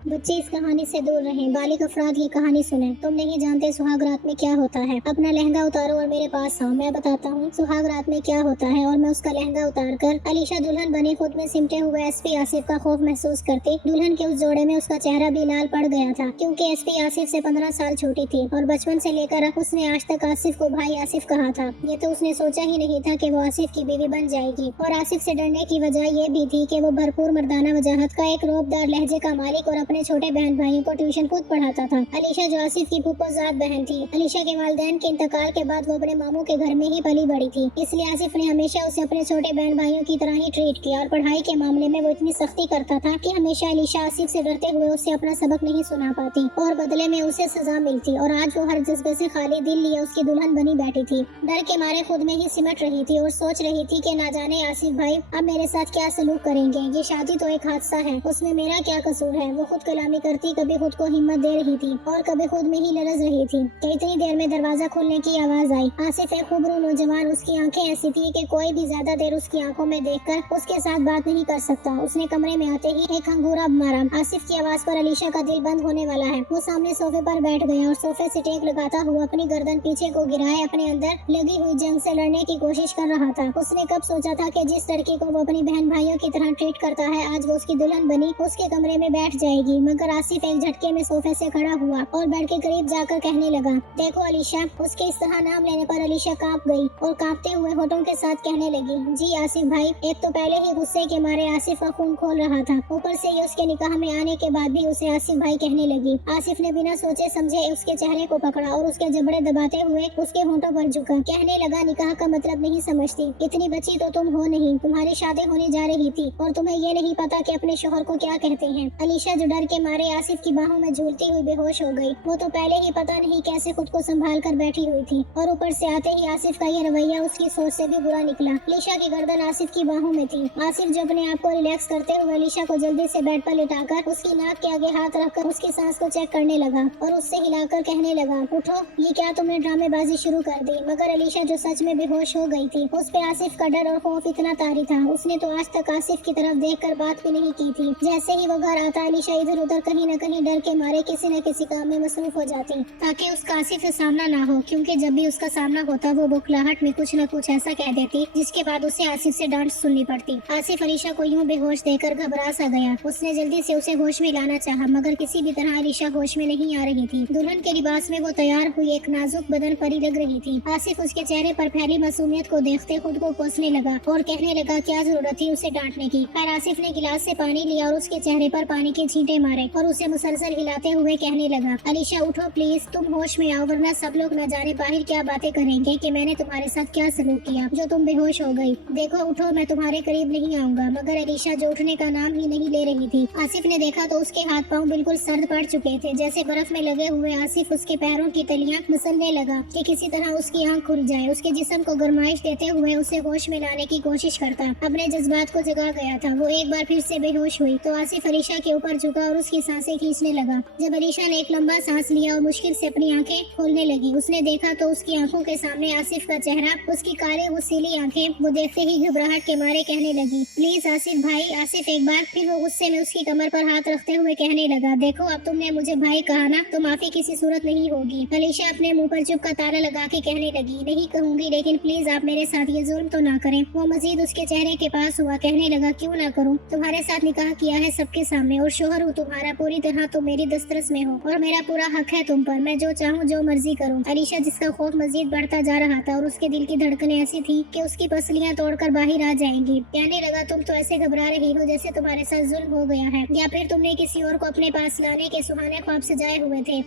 बच्चे इस कहानी से दूर रहें। बालिग अफराद ये कहानी सुने। तुम नहीं जानते सुहाग रात में क्या होता है। अपना लहंगा उतारो और मेरे पास आओ, मैं बताता हूँ सुहाग रात में क्या होता है। और मैं उसका लहंगा उतार कर अलीशा दुल्हन बनी खुद में सिमटे हुए एसपी आसिफ का खौफ महसूस करती। दुल्हन के उस जोड़े में उसका चेहरा भी लाल पड़ गया था, क्योंकि एसपी आसिफ से 15 साल छोटी थी और बचपन से लेकर उसने आज तक आसिफ को भाई आसिफ कहा था। ये तो उसने सोचा ही नहीं था कि वो आसिफ की बीवी बन जाएगी। और आसिफ से डरने की वजह ये भी थी कि वो भरपूर मर्दाना वजाहत का एक रोबदार लहजे का मालिक और अपने छोटे बहन भाइयों को ट्यूशन खुद पढ़ाता था। अलीशा जो आसिफ की फूफोजाद बहन थी, अलीशा के वालिदैन के इंतकाल के बाद वो अपने मामू के घर में ही पली बड़ी थी, इसलिए आसिफ ने हमेशा उसे अपने छोटे बहन भाइयों की तरह ही ट्रीट किया। और पढ़ाई के मामले में वो इतनी सख्ती करता था कि हमेशा अलीशा आसिफ से डरते हुए उससे अपना सबक नहीं सुना पाती और बदले में उसे सजा मिलती। और आज वो हर जज्बे से खाली दिल लिए उसकी दुल्हन बनी बैठी थी। डर के मारे खुद में ही सिमट रही थी और सोच रही थी कि ना जाने आसिफ भाई अब मेरे साथ क्या सलूक करेंगे। ये शादी तो एक हादसा है, उसमें मेरा क्या कसूर है। वो खुद कलामी करती, कभी खुद को हिम्मत दे रही थी और कभी खुद में ही लरज रही थी कि इतनी देर में दरवाजा खुलने की आवाज आई। आसिफ एक खूबरू नौजवान, उसकी आंखें ऐसी थी कि कोई भी ज्यादा देर उसकी आंखों में देखकर उसके साथ बात नहीं कर सकता। उसने कमरे में आते ही एक हंगूरा मारा। आसिफ की आवाज पर अलीशा का दिल बंद होने वाला है। वो सामने सोफे पर बैठ गया और सोफे से टेक लगाता हुआ अपनी गर्दन पीछे को गिराए अपने अंदर लगी हुई जंग से लड़ने की कोशिश कर रहा था। उसने कब सोचा था कि जिस लड़की को वो अपनी बहन भाइयों की तरह ट्रीट करता है, आज वो उसकी दुल्हन बनी उसके कमरे में बैठ जाएगी। मगर आसिफ एक झटके में सोफे से खड़ा हुआ और बेड के करीब जाकर कहने लगा, देखो अलीशा। उसके इस तरह नाम लेने पर अलीशा कांप गई और कांपते हुए होठों के साथ कहने लगी, जी आसिफ भाई। एक तो पहले ही गुस्से के मारे आसिफ का खून खोल रहा था, ऊपर से ये उसके निकाह में आने के बाद भी उसे आसिफ भाई कहने लगी। आसिफ ने बिना सोचे समझे उसके चेहरे को पकड़ा और उसके जबड़े दबाते हुए उसके होठों पर झुका। कहने लगा, निकाह का मतलब नहीं समझती, इतनी बच्ची तो तुम हो नहीं, तुम्हारी शादी होने जा रही थी और तुम्हें ये नहीं पता कि अपने शोहर को क्या कहते हैं। अलीशा जो डर के मारे आसिफ की बाहों में झूलती हुई बेहोश हो गई। वो तो पहले ही पता नहीं कैसे खुद को संभाल कर बैठी हुई थी और ऊपर से आते ही आसिफ का ये रवैया उसकी सोच से भी बुरा निकला। अलीशा की गर्दन आसिफ की बाहों में थी। आसिफ जो अपने आप को रिलैक्स करते हुए अलीशा को जल्दी से बेड पर लिटाकर उसकी नाक के आगे हाथ रखकर उसकी सांस को चेक करने लगा और उससे हिलाकर कहने लगा, उठो। ये क्या तुमने ड्रामेबाजी शुरू कर दी। मगर अलीशा जो सच में बेहोश हो गई थी, उस पे आसिफ का डर और खौफ इतना तारी था। उसने तो आज तक आसिफ की तरफ देखकर बात भी नहीं की थी। जैसे ही वो घर आता, अलीशा इधर उधर कहीं न कहीं डर के मारे किसी न किसी काम में मसरूफ हो जाती, ताकि उसका आसिफ से सामना ना हो। क्योंकि जब भी उसका सामना होता, वो बुखलाहट में कुछ न कुछ ऐसा कह देती जिसके बाद उसे आसिफ से डांट सुननी पड़ती। आसिफ अलीशा को यूं बेहोश देकर घबरा सा गया। उसने जल्दी से उसे होश में लाना चाहा, मगर किसी भी तरह अलीशा होश में नहीं आ रही थी। दुल्हन के लिबास में वो तैयार हुई एक नाजुक बदन परी लग रही थी। आसिफ उसके चेहरे पर फैली मासूमियत को देखते खुद को कोसने लगा और कहने लगा, क्या जरूरत थी उसे डांटने की। फिर आसिफ ने गिलास से पानी लिया और उसके चेहरे पर पानी के छींटे मारे और उसे मुसलसल हिलाते हुए कहने लगा, अलीशा उठो प्लीज, तुम होश में आओ, वरना सब लोग न जाने बाहर क्या बातें करेंगे कि मैंने तुम्हारे साथ क्या सलूक किया जो तुम बेहोश हो गई। देखो उठो, मैं तुम्हारे करीब नहीं आऊंगा। मगर अलीशा जो उठने का नाम ही नहीं ले रही थी। आसिफ ने देखा तो उसके हाथ पांव बिल्कुल सर्द पड़ चुके थे, जैसे बर्फ में लगे हुए। आसिफ उसके पैरों की तलियां मसलने लगा कि किसी तरह उसकी आंख खुल जाए। उसके जिस्म को गरमाइश देते हुए उसे होश में लाने की कोशिश करता, अपने जज्बात को जगा गया था। वो एक बार फिर से बेहोश हुई तो आसिफ अलीशा के ऊपर झुका और उसकी सांसें खींचने लगा। जब अलीशा ने एक लंबा सांस लिया और मुश्किल से अपनी आंखें खोलने लगी, उसने देखा तो उसकी आंखों के सामने आसिफ का चेहरा, उसकी काले वसीली आंखें। वो देखते ही घबराहट के मारे कहने लगी, प्लीज आसिफ भाई। आसिफ एक बार फिर वो गुस्से में उसकी कमर पर हाथ रखते हुए कहने लगा, देखो अब तुमने मुझे भाई कहा ना, तो माफी किसी सूरत नहीं होगी। अलीशा अपने मुंह पर चुप का ताला लगा के कहने लगी, नहीं कहूंगी, लेकिन प्लीज आप मेरे साथ ये जुल्म तो ना करें। वो मजीद उसके चेहरे के पास हुआ, कहने लगा, क्यों ना करूं, तुम्हारे साथ निकाह किया है सबके सामने और शोहर हूँ तुम्हारा, पूरी तरह तुम मेरी दस्तरस में हो और मेरा पूरा हक है तुम पर। मैं जो चाहूँ जो मर्जी करूँ। अलीशा जिसका खौफ मजीद बढ़ता जा रहा था और उसके दिल की धड़कनें ऐसी थी कि उसकी पसलियां तोड़कर बाहर आ जाएंगी। कहने लगा, तुम तो ऐसे घबरा रही हो जैसे तुम्हारे साथ जुल्म हो गया है, या फिर तुमने किसी और को अपने पास लाने के सुहाने ख्वाब सजाए हुए थे।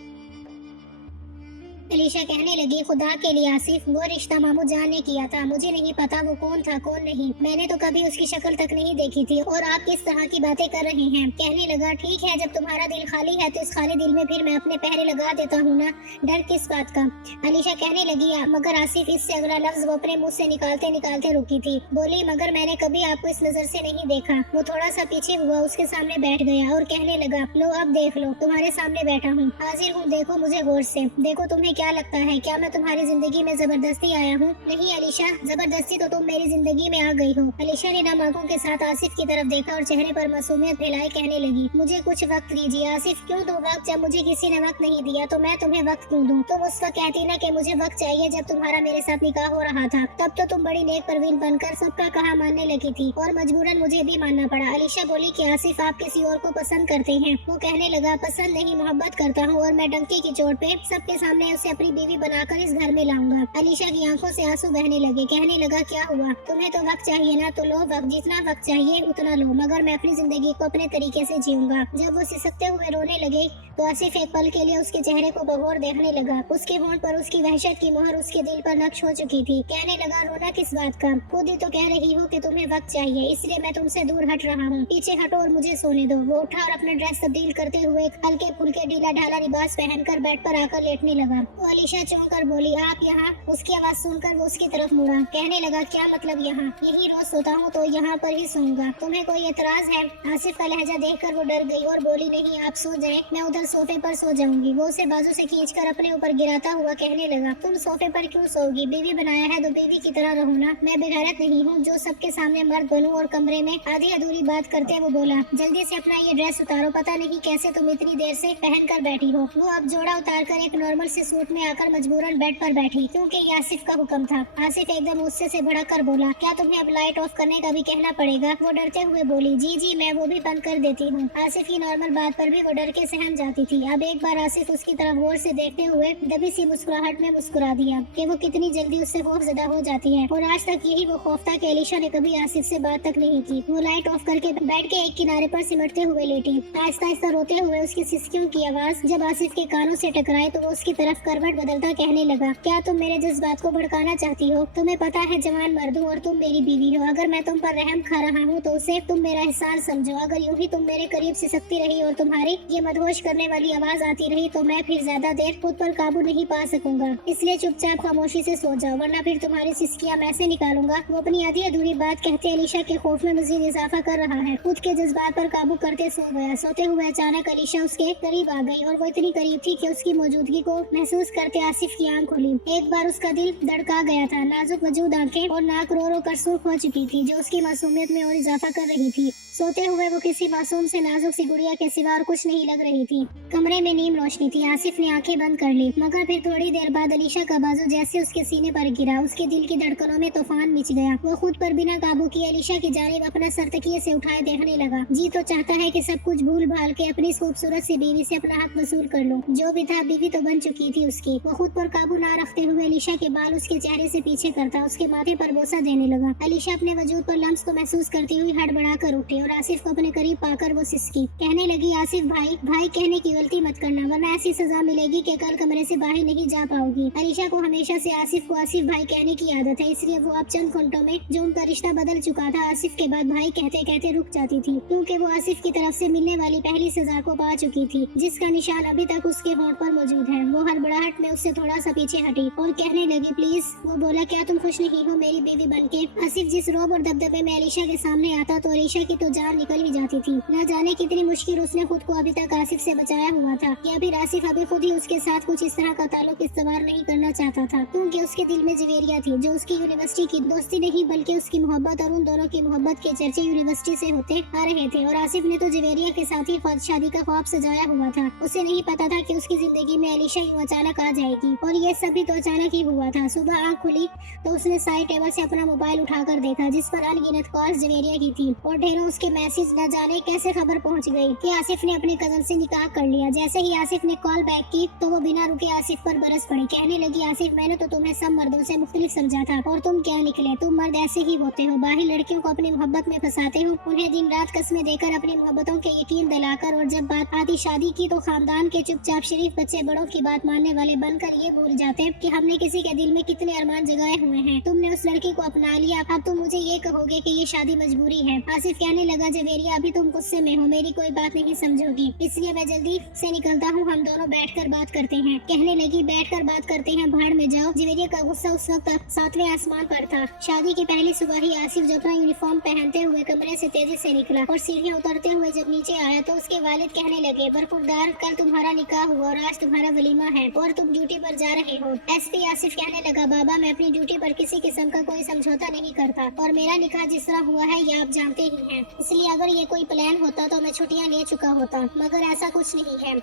अलीशा कहने लगी, खुदा के लिए आसिफ, वो रिश्ता मामू जान ने किया था, मुझे नहीं पता वो कौन था कौन नहीं। मैंने तो कभी उसकी शक्ल तक नहीं देखी थी और आप किस तरह की बातें कर रहे हैं। कहने लगा, ठीक है, जब तुम्हारा दिल खाली है तो इस खाली दिल में फिर मैं अपने पहरे लगा देता हूँ ना, डर किस बात का। अलीशा कहने लगी, मगर आसिफ, इससे अगला लफ्ज वो अपने मुँह से निकालते निकालते रुकी थी। बोली, मगर मैंने कभी आपको इस नजर से नहीं देखा। वो थोड़ा सा पीछे हुआ, उसके सामने बैठ गया और कहने लगा, लो अब देख लो, तुम्हारे सामने बैठा हूँ, हाजिर हूँ, देखो मुझे गौर से, देखो तुम्हें क्या क्या लगता है, क्या मैं तुम्हारी जिंदगी में जबरदस्ती आया हूँ? नहीं अलीशा, जबरदस्ती तो तुम मेरी जिंदगी में आ गई हो। अलीशा ने नम आंखों के साथ आसिफ की तरफ देखा और चेहरे पर मासूमियत फैलाए कहने लगी, मुझे कुछ वक्त दीजिए। आसिफ, क्यों दो वक्त? जब मुझे किसी ने वक्त नहीं दिया तो मैं तुम्हें वक्त क्यों दूं? तुम उस वक्त कहती ना कि मुझे वक्त चाहिए जब तुम्हारा मेरे साथ निकाह हो रहा था। तब तो तुम बड़ी नेक परवीन बनकर सबका कहा मानने लगी थी और मजबूरन मुझे भी मानना पड़ा। अलीशा बोली कि आसिफ, आप किसी और को पसंद करते हैं? वो कहने लगा, पसंद नहीं, मोहब्बत करता हूँ और मैं डंके की चोट पे सबके सामने उसे अपनी बीवी बनाकर इस घर में लाऊंगा। अलीशा की आंखों से आंसू बहने लगे। कहने लगा, क्या हुआ? तुम्हें तो वक्त चाहिए ना, तो लो वक्त, जितना वक्त चाहिए उतना लो, मगर मैं अपनी जिंदगी को अपने तरीके से जीऊंगा। जब वो सिसकते हुए रोने लगे तो आसिफ एक पल के लिए उसके चेहरे को बगौर देखने लगा। उसके होंठ पर उसकी वहशत की मोहर उसके दिल पर नक्श हो चुकी थी। कहने लगा, रोना किस बात का? खुद ही तो कह रही हो कि तुम्हें वक्त चाहिए, इसलिए मैं तुमसे दूर हट रहा हूँ। पीछे हटो और मुझे सोने दो। वो उठा और अपना ड्रेस तब्दील करते हुए हल्के फुल्के ढीला ढाला लिबास पहनकर बेड पर आकर लेटने लगा। तो अलीशा चौंक कर बोली, आप यहाँ? उसकी आवाज सुनकर वो उसकी तरफ मुड़ा। कहने लगा, क्या मतलब यहाँ? यही रोज सोता हूँ तो यहाँ पर ही सोऊंगा। तुम्हें कोई एतराज है? आसिफ का लहजा देखकर वो डर गई और बोली, नहीं, आप सो जाएं, मैं उधर सोफे पर सो जाऊंगी। वो उसे बाजू से खींचकर अपने ऊपर गिराता हुआ कहने लगा, तुम सोफे पर क्यों सोगी? बीवी बनाया है तो बीवी की तरह रहो ना। मैं बेगैरत नहीं हूँ जो सबके सामने मर्द बनूं और कमरे में आधी अधूरी बात करते। वो बोला, जल्दी से अपना ये ड्रेस उतारो, पता नहीं कैसे तुम इतनी देर से पहन कर बैठी हो। वो अब जोड़ा उतार कर एक नॉर्मल से सूट में आकर मजबूरन बेड पर बैठी, क्योंकि ये आसिफ का हुक्म था। आसिफ एकदम गुस्से से भड़क कर बोला, क्या तुम्हें अब लाइट ऑफ करने का भी कहना पड़ेगा? वो डरते हुए बोली, जी जी, मैं वो भी बंद कर देती हूँ। आसिफ की नॉर्मल बात पर भी वो डर के सहम जाती थी। अब एक बार आसिफ उसकी तरफ गौर से देखते हुए दबी सी मुस्कुराहट में मुस्कुरा दिया कि वो कितनी जल्दी उससे खौफजदा हो जाती है। और आज तक यही वो खौफ था कि अलीशा ने कभी आसिफ से बात तक नहीं की। वो लाइट ऑफ करके बेड के एक किनारे पर सिमटते हुए लेटी। आहिस्ता आहिस्ता रोते हुए उसकी सिसकियों की आवाज जब आसिफ के कानों से टकराई तो वो उसकी तरफ करवट बदलता कहने लगा, क्या तुम मेरे जज्बात को भड़काना चाहती हो? तुम्हें पता है जवान मर्द हूँ और तुम मेरी बीवी हो। अगर मैं तुम पर रहम खा रहा हूँ तो उसे तुम मेरा एहसान समझो। अगर यूं ही तुम मेरे करीब सिसकती रही और तुम्हारी ये मदहोश करने वाली आवाज आती रही तो मैं फिर ज्यादा देर खुद पर काबू नहीं पा सकूंगा। इसलिए चुपचाप खामोशी से सो जाओ, वरना फिर तुम्हारी सिसकियां मैं से निकालूंगा। वो अपनी आधी अधूरी बात कहते अलीशा के खौफ में मजीद इजाफा कर रहा है। खुद के जज्बात पर काबू करते सो गया। सोते हुए अचानक अलीशा उसके करीब आ गई और वो इतनी करीब थी कि उसकी मौजूदगी को महसूस करते आसिफ की आंख खुली। एक बार उसका दिल धड़का गया था। नाजुक वजूद आंखें और नाक रो रो कर सुर्ख हो चुकी थी, जो उसकी मासूमियत में और इजाफा कर रही थी। सोते हुए वो किसी मासूम से नाजुक सी गुड़िया के सिवा और कुछ नहीं लग रही थी। कमरे में नीम रोशनी थी। आसिफ ने आंखें बंद कर ली, मगर फिर थोड़ी देर बाद अलीशा का बाजू जैसे उसके सीने पर गिरा, उसके दिल की धड़कनों में तूफान मच गया। वो खुद पर बिना काबू किए अलीशा की जानिब अपना सर तकिए से उठाए देखने लगा। जी तो चाहता है कि सब कुछ भूल भाल के अपनी खूबसूरत सी बीवी से अपना हक वसूल कर लूं। जो भी था, बीवी तो बन चुकी थी उसकी। वो खुद पर काबू ना रखते हुए अलीशा के बाल उसके चेहरे से पीछे करता उसके माथे पर बोसा देने लगा। अलीशा अपने वजूद पर लम्स को महसूस करती हुई हड़बड़ा कर उठी और आसिफ को अपने करीब पाकर वो सिसकी। कहने लगी, आसिफ भाई, भाई कहने की गलती मत करना, वरना ऐसी सजा मिलेगी कि कल कमरे से बाहर नहीं जा पाओगी। अलीशा को हमेशा से आसिफ को आसिफ भाई कहने की आदत है, इसलिए वो अब चंद घंटों में जो उनका रिश्ता बदल चुका था, आसिफ के बाद भाई कहते कहते रुक जाती थी, क्योंकि वो आसिफ की तरफ से मिलने वाली पहली सजा को पा चुकी थी, जिसका निशान अभी तक उसके होंठ पर मौजूद है। वो हड़बड़ाहट में उससे थोड़ा सा पीछे हटी और कहने लगी, प्लीज। वो बोला, क्या तुम खुश नहीं हो मेरी बीवी बनके? आसिफ जिस रोब और दबदबे में अलीशा के सामने आता तो अलीशा की तो जान निकल ही जाती थी। न जाने कितनी मुश्किल उसने खुद को अभी तक आसिफ से बचाया हुआ था, या फिर आसिफ अभी खुद ही उसके साथ कुछ इस तरह का ताल्लुक इस्तेमाल नहीं करना चाहता था, क्योंकि उसके दिल में जवेरिया थी, जो उसकी यूनिवर्सिटी की दोस्ती नहीं बल्कि उसकी मोहब्बत और उन दोनों की मोहब्बत के चर्चे यूनिवर्सिटी से होते आ रहे थे। और आसिफ ने तो जवेरिया के साथ ही शादी का ख्वाब सजाया हुआ था। उसे नहीं पता था कि उसकी जिंदगी में अलीशा यूं अचानक आ जाएगी, और ये सब भी तो अचानक ही हुआ था। सुबह आँख खुली तो उसने साइड टेबल से अपना मोबाइल उठाकर देखा, जिस पर अनगिनत कॉल्स जवेरिया की थी और ढेरों उसके मैसेज। न जाने कैसे खबर पहुंच गई कि आसिफ ने अपने कजन से निकाह कर लिया। जैसे ही आसिफ ने कॉल बैक की तो वो बिना रुके आसिफ पर बरस पड़ी। कहने लगी, आसिफ, मैंने तो तुम्हें सब मर्दों से मुख्तलिफ समझा था, और तुम क्या निकले? तुम मर्द ऐसे ही होते हो, बाहर लड़कियों को अपनी मोहब्बत में फंसाते हो, उन्हें दिन रात कस्में देकर अपनी मोहब्बतों के यकीन दिलाकर, और जब बात आती शादी की तो खानदान के चुपचाप शरीफ बच्चे बड़ों की बात मानने वाले बनकर ये भूल जाते कि हमने किसी के दिल में कितने अरमान जगाए हुए हैं। तुमने उस लड़की को अपना लिया, अब तुम मुझे ये कहोगे कि ये शादी मजबूरी है। आसिफ कहने लगा, जवेरिया, अभी तुम गुस्से में हो, मेरी कोई बात नहीं समझोगी, इसलिए मैं जल्दी से निकलता हूँ, हम दोनों बैठकर बात करते हैं। कहने लगी, बैठकर बात करते हैं, भाड़ में जाओ। जवेरिया का गुस्सा उस वक्त सातवें आसमान पर था। शादी की पहली सुबह ही आसिफ जब अपना यूनिफॉर्म पहनते हुए कमरे से तेजी से निकला और सीढ़ियाँ उतरते हुए जब नीचे आया तो उसके वालिद कहने लगे, बरखुरदार, कल तुम्हारा निकाह हुआ और आज तुम्हारा वलीमा है, और तुम ड्यूटी पर जा रहे हो। एसपी आसिफ कहने लगा, बाबा मैं अपनी ड्यूटी पर किसी किस्म का कोई समझौता नहीं करता और मेरा निकाह जिस तरह हुआ है ये आप जानते ही हैं। इसलिए अगर ये कोई प्लान होता तो मैं छुट्टियां ले चुका होता, मगर ऐसा कुछ नहीं है।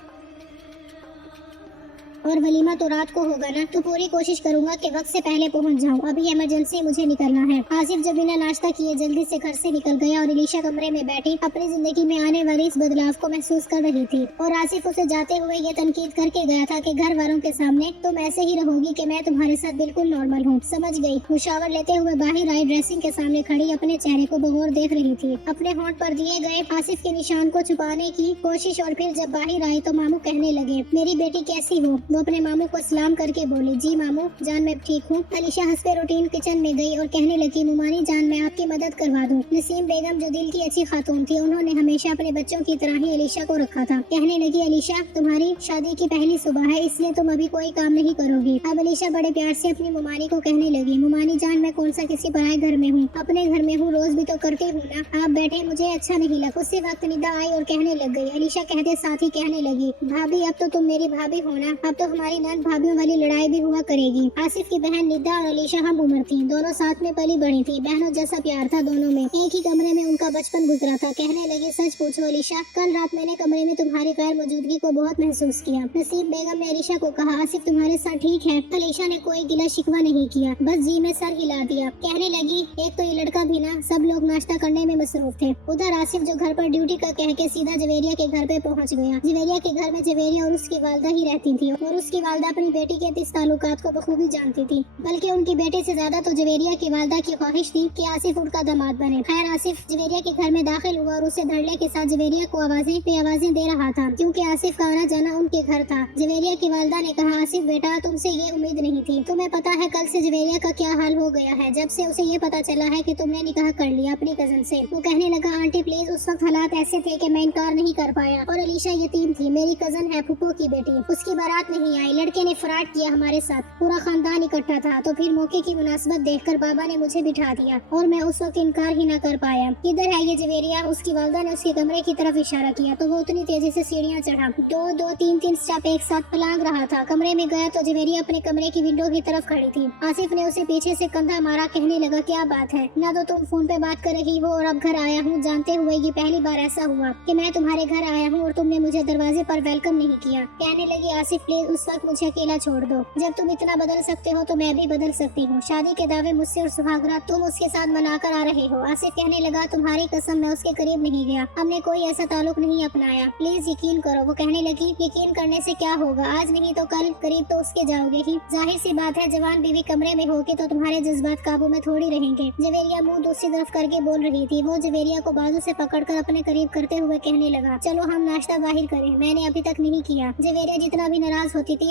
और वलीमा तो रात को होगा ना, तो पूरी कोशिश करूंगा कि वक्त से पहले पहुंच जाऊं। अभी इमरजेंसी मुझे निकलना है। आसिफ जब बिना नाश्ता किए जल्दी से घर से निकल गया और अलीशा कमरे में बैठी अपनी जिंदगी में आने वाले इस बदलाव को महसूस कर रही थी। और आसिफ उसे जाते हुए ये तनकीद करके गया था कि घर वालों के सामने तुम ऐसे ही रहोगी कि मैं तुम्हारे साथ बिल्कुल नॉर्मल हूँ। समझ गई। वो शावर लेते हुए बाहर आई ड्रेसिंग के सामने खड़ी अपने चेहरे को बगौर देख रही थी, अपने होंठ पर दिए गए आसिफ के निशान को छुपाने की कोशिश। और फिर जब बाहर आई तो मामू कहने लगे, मेरी बेटी कैसी हो? वो अपने मामू को सलाम करके बोली, जी मामू जान मैं ठीक हूँ। अलीशा हंसते रूटीन किचन में गई और कहने लगी, मुमानी जान मैं आपकी मदद करवा दूँ। नसीम बेगम जो दिल की अच्छी खातून थी, उन्होंने हमेशा अपने बच्चों की तरह ही अलीशा को रखा था। कहने लगी, अलीशा तुम्हारी शादी की पहली सुबह है, इसलिए तुम अभी कोई काम नहीं करोगी। अब अलीशा बड़े प्यार से अपनी मुमानी को कहने लगी, मुमानी जान मैं कौन सा किसी पराए घर में हूँ, अपने घर में हूँ, रोज भी तो करती हूँ ना। आप बैठे, मुझे अच्छा नहीं लगा। उसी वक्त निदा आई और कहने लग गई। अलीशा कहते साथ ही कहने लगी, भाभी अब तो तुम मेरी भाभी हो ना, अब तो हमारी नन भाभी वाली लड़ाई भी हुआ करेगी। आसिफ की बहन निदा और अलीशा हम उम्र थी, दोनों साथ में पली बड़ी थी। बहनों जैसा प्यार था दोनों में, एक ही कमरे में उनका बचपन गुजरा था। कहने लगी, सच पूछो अलीशा, कल रात मैंने कमरे में तुम्हारी गैर मौजूदगी को बहुत महसूस किया। नसीब बेगम ने अलीशा को कहा, आसिफ तुम्हारे साथ ठीक है? अलीशा ने कोई गिला शिकवा नहीं किया, बस जी में सर हिला दिया। कहने लगी, एक तो ये लड़का भी ना, सब लोग नाश्ता करने में मसरूफ थे। उधर आसिफ जो घर पर ड्यूटी का कह के सीधा जवेरिया के घर पे पहुंच गया। जवेरिया के घर में जवेरिया और उसकी वालदा ही रहती थी और उसकी वालदा अपनी बेटी के इस ताल्लुकात को बखूबी जानती थी, बल्कि उनकी बेटे से ज्यादा तो जवेरिया की वालदा की ख्वाहिश थी कि आसिफ उनका दामाद बने। खैर आसिफ जवेरिया के घर में दाखिल हुआ और उसे धड़ल्ले के साथ जवेरिया को आवाजें पे आवाजें दे रहा था, क्योंकि आसिफ का आना जाना उनके घर था। जवेरिया की वालदा ने कहा, आसिफ बेटा तुमसे ये उम्मीद नहीं थी। तुम्हें पता है कल से जवेरिया का क्या हाल हो गया है, जब से उसे ये पता चला है कि तुमने निकाह कर लिया अपनी कजन से। वो कहने लगा, आंटी प्लीज, उस वक्त हालात ऐसे थे कि मैं इनकार नहीं कर पाया और अलीशा यतीम थी, मेरी कजन है, फूफो की बेटी, उसकी बारात नहीं आई, लड़के ने फ्रॉड किया हमारे साथ, पूरा खानदान इकट्ठा था। तो फिर मौके की मुनासिबत देखकर बाबा ने मुझे बिठा दिया और मैं उस वक्त इनकार ही ना कर पाया। किधर है ये जवेरिया? उसकी वालदा ने उसके कमरे की तरफ इशारा किया तो वो उतनी तेजी से सीढ़ियां चढ़ा, दो तीन स्टेप एक साथ पलांग रहा था। कमरे में गया तो जवेरिया अपने कमरे की विंडो की तरफ खड़ी थी। आसिफ ने उसे पीछे से कंधा मारा। कहने लगा, क्या बात है? ना तो तुम फोन पे बात कर रही हो और अब घर आया हूँ, जानते हुए ये पहली बार ऐसा हुआ कि मैं तुम्हारे घर आया हूँ और तुमने मुझे दरवाजे पर वेलकम नहीं किया। कहने लगी, आसिफ प्लीज उस वक्त मुझे अकेला छोड़ दो, जब तुम इतना बदल सकते हो तो मैं भी बदल सकती हूँ। शादी के दावे मुझसे और सुहागरात तुम उसके साथ मनाकर आ रहे हो। आसिफ कहने लगा, तुम्हारी कसम मैं उसके करीब नहीं गया, हमने कोई ऐसा ताल्लुक नहीं अपनाया, प्लीज यकीन करो। वो कहने लगी, यकीन करने से क्या होगा, आज नहीं तो कल करीब तो उसके जाओगे ही। जाहिर सी बात है जवान बीवी कमरे में होगी तो तुम्हारे जज्बात काबू में थोड़ी रहेंगे। जवेरिया मुंह दूसरी तरफ करके बोल रही थी। वो जवेरिया को बाजू से पकड़कर अपने करीब करते हुए कहने लगा, चलो हम नाश्ता बाहर करें, मैंने अभी तक नहीं किया। जवेरिया जितना भी नाराज होती थी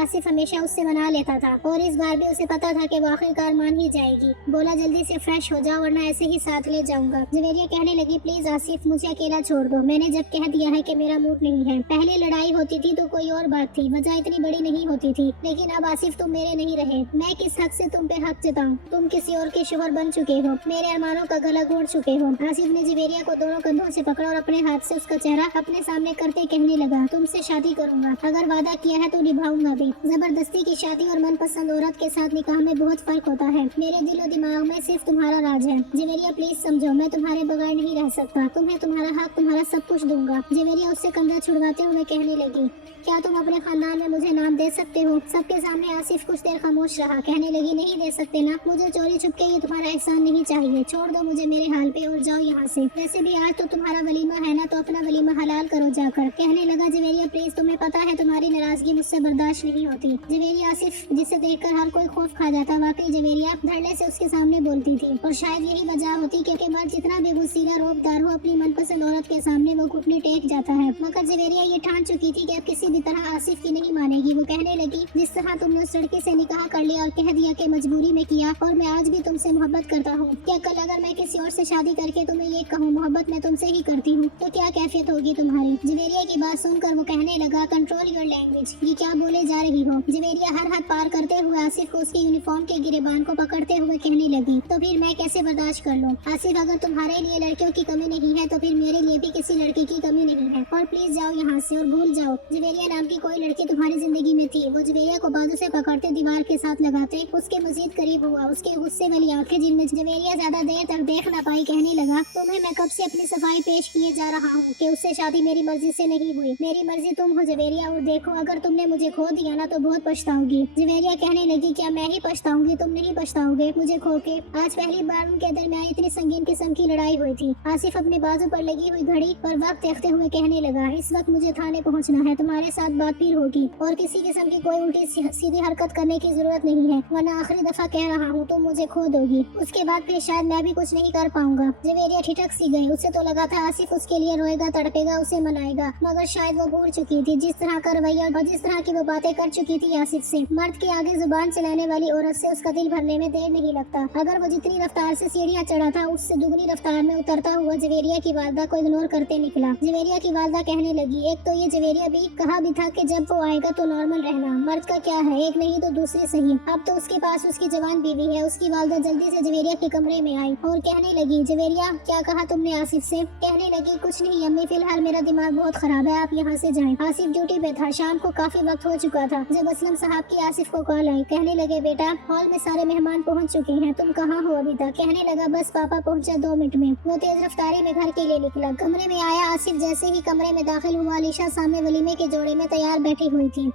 आसिफ हमेशा उससे मना लेता था और इस बार भी उसे पता था कि वो आखिरकार मान ही जाएगी। बोला, जल्दी से फ्रेश हो जाओ वरना ऐसे ही साथ ले जाऊंगा। जवेरिया कहने लगी, प्लीज आसिफ मुझे अकेला छोड़ दो, मैंने जब कह दिया है कि मेरा मूड नहीं है। पहले लड़ाई होती थी तो कोई और बात थी, वजह इतनी बड़ी नहीं होती थी, लेकिन अब आसिफ तुम मेरे नहीं रहे। मैं किस हक से तुम पे हक जताऊं? तुम किसी और के शोहर बन चुके हो, मेरे अरमानों का गला घोट चुके हो। आसिफ ने जवेरिया को दोनों कंधों से पकड़ा और अपने हाथ से उसका चेहरा अपने सामने करते कहने लगा, तुमसे शादी करूंगा, अगर वादा किया है तो निभाऊंगा भी। जबरदस्ती की शादी और मनपसंद औरत के साथ निकाह में बहुत फर्क होता है। मेरे दिल और दिमाग में सिर्फ तुम्हारा राज है। जवेरिया प्लीज समझो, मैं तुम्हारे बगैर नहीं रह सकता, तुम्हें तुम्हारा हक, तुम्हारा सब कुछ दूंगा। जवेरिया उससे कंधा छुड़वाते हुए कहने लगी, क्या तुम अपने खानदान में मुझे नाम दे सकते हो? सबके सामने आसिफ कुछ देर खामोश रहा। कहने लगी, नहीं दे सकते ना, मुझे चोरी छुपके ये तुम्हारा एहसान नहीं चाहिए, छोड़ दो मुझे मेरे हाल पे और जाओ यहाँ से। वैसे भी आज तो तुम्हारा वलीमा है ना, तो अपना वलीमा हलाल करो जाकर। कहने लगा, जवेरिया प्लीज, तुम्हें पता है तुम्हारी नाराजगी मुझसे बर्दाश्त नहीं होती। जवेरिया आसिफ जिसे देखकर हर कोई खौफ खा जाता। वाकई जवेरिया धड़ल्ले से उसके सामने बोलती थी और शायद यही वजह होती क्योंकि मर्द जितना बेगुसीला रोबदार हो, अपनी मनपसंद औरत के सामने वो घुटने टेक जाता है। मगर जवेरिया ये ठान चुकी थी कि अब किसी भी तरह आसिफ की नहीं मानेगी। वो कहने लगी, जिस तरह तुमने उस लड़के से निकाह कर लिया और कह दिया कि मजबूरी में किया, और मैं आज भी तुमसे मोहब्बत करता हूँ, क्या कल अगर मैं किसी और से शादी करके तुम्हें ये कहूँ मोहब्बत मैं तुमसे ही करती हूँ, तो क्या कैफियत होगी तुम्हारी? जवेरिया की बात सुनकर वो कहने लगा, कंट्रोल योर लैंग्वेज, बिच, ये क्या बोले जा रही हो? जवेरिया हर हद पार करते हुए आसिफ को उसके यूनिफॉर्म के गिरेबान को पकड़ते हुए कहने लगी, तो फिर मैं कैसे बर्दाश्त कर लूं? आसिफ, अगर तुम्हारे लिए लड़कियों की कमी नहीं है तो फिर मेरे लिए भी किसी लड़के की कमी नहीं है, और प्लीज जाओ यहाँ से और भूल जाओ जवेरिया नाम की कोई लड़की तुम्हारी जिंदगी में थी। वो जवेरिया को बाजू से पकड़ते दीवार के साथ लगाते उसके मजीद करीब हुआ। उसके गुस्से वाली आंखें जिनमें जवेरिया ज्यादा देर तक देख न पाई कहने लगा, तुम्हें मैं कब से अपनी सफाई पेश किए जा रहा हूँ कि उससे शादी मेरी मर्जी से नहीं हुई। मेरी मर्जी तुम हो जवेरिया, और देखो अगर तुमने मुझे खो दिया ना तो बहुत पछताओगी। जवेरिया कहने लगी, क्या मैं ही पछताऊंगी? तुम नहीं पछताओगे मुझे खो के। आज पहली बार उनके दरमियान इतनी संगीन किस्म की लड़ाई हुई थी। आसिफ अपने बाजू पर लगी हुई घड़ी पर वक्त देखते हुए कहने लगा, इस वक्त मुझे थाने पहुंचना है, तुम्हारे साथ बात फिर होगी और किसी किस्म की कोई उल्टी सीधी हरकत करने की जरूरत नहीं है, वरना आखिरी दफा कह रहा हूँ तुम मुझे खो दोगी। उसके बाद फिर शायद मैं भी कुछ नहीं कर पाऊंगा। जवेरिया ठिठक सी गई। उसे तो लगा था आसिफ उसके लिए रोएगा, तड़पेगा, उसे मनाएगा, मगर शायद वो भूल चुकी थी जिस तरह का रवैया और जिस तरह की वो बातें कर चुकी थी आसिफ से। मर्द के आगे जुबान चलाने वाली औरत से उसका दिल भरने में देर नहीं लगता। अगर वो जितनी रफ्तार से सीढ़ियाँ चढ़ा था उससे दुगनी रफ्तार में उतरता हुआ जवेरिया की वालदा को इग्नोर करते निकला। जवेरिया की वालदा कहने लगी, एक तो ये जवेरिया भी कहा भी था कि जब वो आएगा तो नॉर्मल रहना, मर्द का क्या है, एक नहीं तो दूसरे सही। अब तो उसके पास उसकी जवान बीवी है। उसकी वालदा जल्दी से जवेरिया के कमरे में आई और कहने लगी, जवेरिया क्या कहा तुमने आसिफ से? कहने लगी, कुछ नहीं अम्मी, फिलहाल मेरा दिमाग बहुत खराब है, आप यहाँ से जाएं। आसिफ ड्यूटी पे था, शाम को काफी वक्त हो चुका था जब असलम साहब की आसिफ को कॉल आई। कहने लगे, बेटा हॉल में सारे मेहमान पहुँच चुके हैं, तुम कहाँ हो अभी तक? कहने लगा, बस पापा पहुँचा 2 मिनट में। वो तेज रफ्तारी में घर के लिए निकला। कमरे में आया आसिफ जैसे ही कमरे में दाखिल हुआ, अलीशा सामने वलीमे के जोड़े में तैयार बैठी हुई थी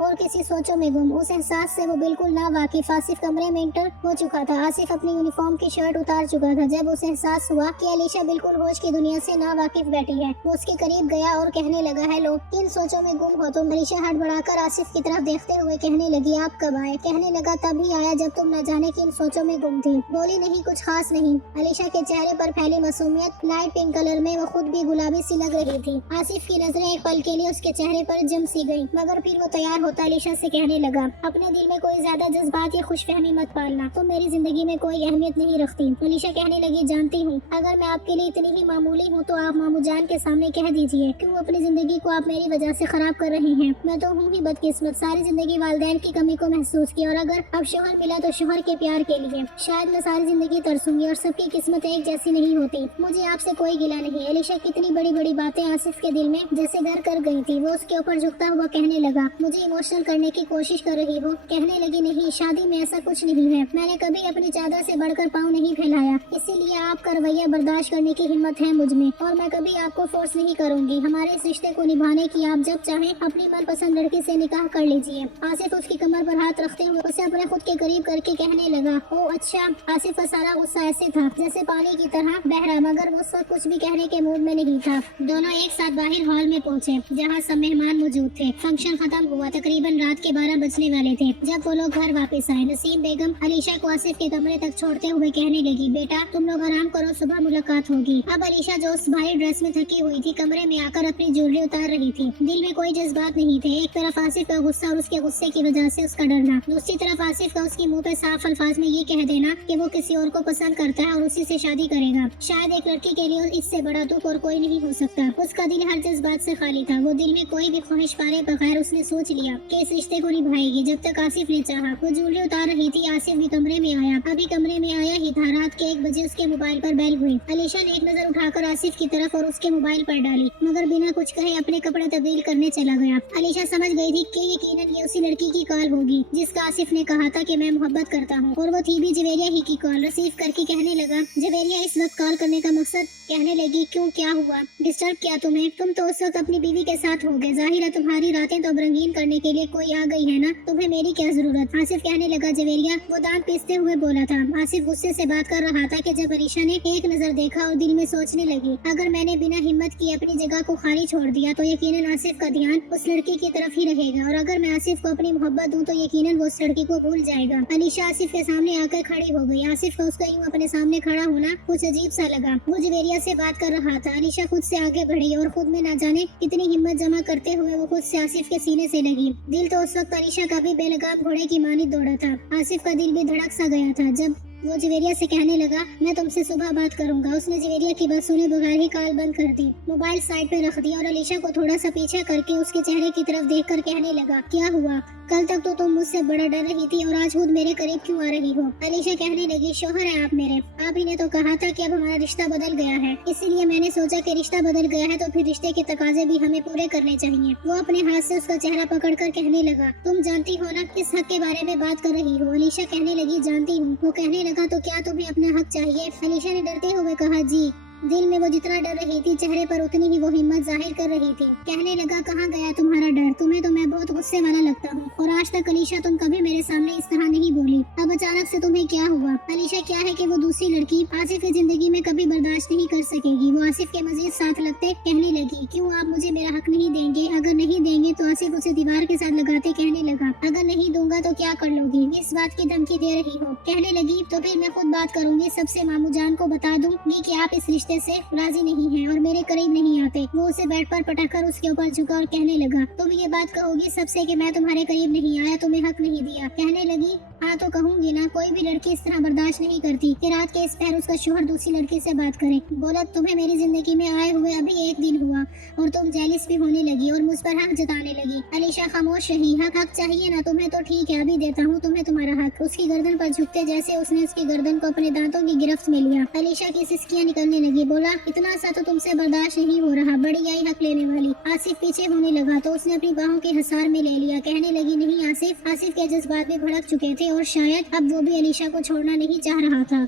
और किसी सोचों में गुम। उस एहसास से वो बिल्कुल ना वाकिफ आसिफ कमरे में इंटर हो चुका था। आसिफ अपनी यूनिफॉर्म की शर्ट उतार चुका था जब उसे एहसास हुआ कि अलीशा बिल्कुल होश की दुनिया से ना वाकिफ बैठी है। वो उसके करीब गया और कहने लगा, हेलो, किन सोचों में गुम हो तुम? अलीशा हड़बड़ाकर आसिफ की तरफ देखते हुए कहने लगी, आप कब आए? कहने लगा, तभी आया जब तुम न जाने किन सोचों में गुम थी। बोली, नहीं कुछ खास नहीं। अलीशा के चेहरे पर फैली मासूमियत लाइट पिंक कलर में वो खुद भी गुलाबी सी लग रही थी। आसिफ की नजरें एक पल के लिए उसके चेहरे पर जम सी गई, मगर फिर वो तैयार होता अलीशा से कहने लगा, अपने दिल में कोई ज्यादा जज्बात या खुशफहमी मत पालना, तुम मेरी जिंदगी में कोई अहमियत नहीं रखती। अलीशा कहने लगी, जानती हूँ, अगर मैं आपके लिए इतनी ही मामूली हूँ तो आप मामू जान के सामने कह दीजिए, क्यों अपनी जिंदगी को आप मेरी वजह से खराब कर रही हैं। मैं तो हूँ ही बदकिस्मत, सारी जिंदगी वालिदैन की कमी को महसूस की, और अगर अब शोहर मिला तो शोहर के प्यार के लिए। शायद मैं सारी जिंदगी तरसूंगी और सबकी किस्मत एक जैसी नहीं होती। मुझे आपसे कोई गिला नहीं। अलीशा कितनी बड़ी बड़ी बातें आसिफ के दिल में जैसे घर कर गई थी। वो उसके ऊपर झुकता हुआ कहने लगा, मुझे इमोशनल करने की कोशिश कर रही हो? कहने लगी, नहीं, शादी में ऐसा कुछ नहीं है। मैंने कभी अपनी चादर से बढ़कर पाँव नहीं फैलाया, इसीलिए आपका रवैया बर्दाश्त करने की हिम्मत है मुझ में, और मैं कभी आपको फोर्स नहीं करूंगी। हमारे इस रिश्ते को निभाने की आप जब चाहें अपनी मनपसंद लड़की से निकाह कर लीजिए। आसिफ उसकी कमर पर हाथ रखते हुए उसे अपने खुद के करीब करके कहने लगा, ओ अच्छा। आसिफ का सारा गुस्सा ऐसे था जैसे पानी की तरह बह रहा, मगर वो सब कुछ भी कहने के मूड में नहीं था। दोनों एक साथ बाहर हॉल में पहुँचे जहाँ सब मेहमान मौजूद थे। फंक्शन खत्म हुआ, तकरीबन रात के 12 बजने वाले थे जब वो लोग घर वापस आए। नसीम बेगम अलीशा को आसिफ के कमरे तक छोड़ते हुए कहने लगी, बेटा तुम लोग आराम करो, सुबह मुलाकात होगी। अब अलीशा जो उस भारी ड्रेस में थकी हुई थी कमरे में आकर अपनी ज्वेलरी उतार रही थी। दिल में कोई जज्बात नहीं थे। एक तरफ आसिफ का गुस्सा और उसके गुस्से की वजह से उसका डरना, दूसरी तरफ आसिफ का उसके मुंह पे साफ अल्फाज में ये कह देना कि वो किसी और को पसंद करता है और उसी से शादी करेगा। शायद एक लड़की के लिए इससे बड़ा दुख और कोई नहीं हो सकता। उसका दिल हर जज्बात से खाली था। वो दिल में कोई भी ख्वाहिश पारे बगैर उसने सोच लिया कि इस रिश्ते को निभाएगी जब तक आसिफ ने चाहा। वो ज्वेलरी उतार रही थी, आसिफ भी कमरे में आया। अभी कमरे में आया ही था, रात के 1 बजे उसके मोबाइल पर बेल हुई। अलीशा ने एक नजर उठाकर आसिफ की तरफ और उसके मोबाइल पर डाली, मगर बिना कुछ कहे अपने कपड़े तब्दील करने चला गया। अलीशा समझ गई थी कि यकीनन ये उसी लड़की की कॉल होगी जिसका आसिफ ने कहा था कि मैं मोहब्बत करता हूँ, और वो थी भी जवेरिया ही की कॉल। रिसीव करके कहने लगा, जवेरिया इस वक्त कॉल करने का मकसद? कहने लगी, क्यों, क्या हुआ, डिस्टर्ब किया तुम्हें? तुम तो उस वक्त अपनी बीवी के साथ हो गए। जाहिर है तुम्हारी रातें तो रंगीन करने के लिए कोई आ गई है ना, तुम्हें मेरी क्या जरूरत? आसिफ कहने लगा, जवेरिया, वो दांत पीसते हुए बोला था। आसिफ गुस्से से बात कर रहा था कि जब अलीशा ने एक नजर देखा और दिल में सोचने लगी, अगर मैंने बिना हिम्मत की अपनी जगह को खाली छोड़ दिया तो यकीनन आसिफ का ध्यान उस लड़की की तरफ ही रहेगा, और अगर मैं आसिफ को अपनी मोहब्बत दूं तो यकीनन वो उस लड़की को भूल जाएगा। अलीशा आसिफ के सामने आकर खड़ी हो गई। आसिफ को उसका यूं अपने सामने खड़ा होना कुछ अजीब सा लगा। वो जवेरिया से बात कर रहा था। अलीशा खुद से आगे बढ़ी और खुद में ना जाने कितनी हिम्मत जमा करते हुए वो खुद से आसिफ के सीने से लगी। दिल तो उस वक्त अलीशा का भी बेलगाम घोड़े की मानी दौड़ा था। आसिफ का दिल भी धड़क सा गया था जब वो जवेरिया से कहने लगा, मैं तुमसे सुबह बात करूंगा। उसने जवेरिया की बात सुने बगैर ही कॉल बंद कर दी, मोबाइल साइड पे रख दिया और अलीशा को थोड़ा सा पीछे करके उसके चेहरे की तरफ देखकर कहने लगा, क्या हुआ? कल तक तो तुम मुझसे बड़ा डर रही थी और आज खुद मेरे करीब क्यों आ रही हो? अलीशा कहने लगी, शोहर है आप मेरे, आप ही ने तो कहा था कि अब हमारा रिश्ता बदल गया है, इसीलिए मैंने सोचा कि रिश्ता बदल गया है तो फिर रिश्ते के तकाजे भी हमें पूरे करने चाहिए। वो अपने हाथ से उसका चेहरा पकड़कर कहने लगा, तुम जानती हो ना किस हक के बारे में बात कर रही हो? अलीशा कहने लगी, जानती हूँ। वो कहने लगा, तो क्या तुम्हें अपना हक चाहिए? अलीशा ने डरते हुए कहा, जी। दिल में वो जितना डर रही थी चेहरे पर उतनी ही वो हिम्मत जाहिर कर रही थी। कहने लगा, कहाँ गया तुम्हारा डर? तुम्हें तो मैं बहुत गुस्से वाला लगता हूँ और आज तक अलीशा तुम कभी मेरे सामने इस तरह नहीं बोली, अब अचानक से तुम्हें क्या हुआ? अलीशा क्या है कि वो दूसरी लड़की आसिफ की जिंदगी में कभी बर्दाश्त नहीं कर सकेगी। वो आसिफ के मजीद साथ लगते कहने लगी, क्यों आप मुझे मेरा हक नहीं देंगे? अगर नहीं देंगे तो आसिफ उसे दीवार के साथ लगाते कहने लगा, अगर नहीं दूंगा तो क्या कर लोगी? इस बात की धमकी दे रही हो? कहने लगी, तो फिर मैं खुद बात करूंगी, सबसे मामू जान को बता दूंगी कि आप इस रिश्ते से राजी नहीं हैं और मेरे करीब नहीं आते। वो उसे बेड पर पटक उसके ऊपर झुका और कहने लगा, तुम ये बात कहोगी सबसे कि मैं तुम्हारे करीब नहीं आया, तुम्हें हक नहीं दिया? कहने लगी, हाँ तो कहूंगी ना, कोई भी लड़की इस तरह बर्दाश्त नहीं करती कि रात के इस पहर उसका शोहर दूसरी लड़की से बात करे। बोला, तुम्हें मेरी जिंदगी में आए हुए अभी 1 दिन हुआ और तुम जेलिस भी होने लगी और मुझ पर हक जताने लगी। अलीशा खामोश रही। हक चाहिए ना तुम्हें? तो ठीक है, अभी देता हूँ तुम्हें तुम्हारा हक। उसकी गर्दन पर झुकते जैसे उसने उसकी गर्दन को अपने दांतों की गिरफ्त में लिया। अलीशा की सिसकियां निकलने लगी। बोला, इतना सा तो तुमसे बर्दाश्त नहीं हो रहा, बड़ी आई हक लेने वाली। आसिफ पीछे होने लगा तो उसने अपनी बाहों के हसार में ले लिया। कहने लगी, नहीं आसिफ। आसिफ के जज्बात भी भड़क चुके थे और शायद अब वो भी अलीशा को छोड़ना नहीं चाह रहा था।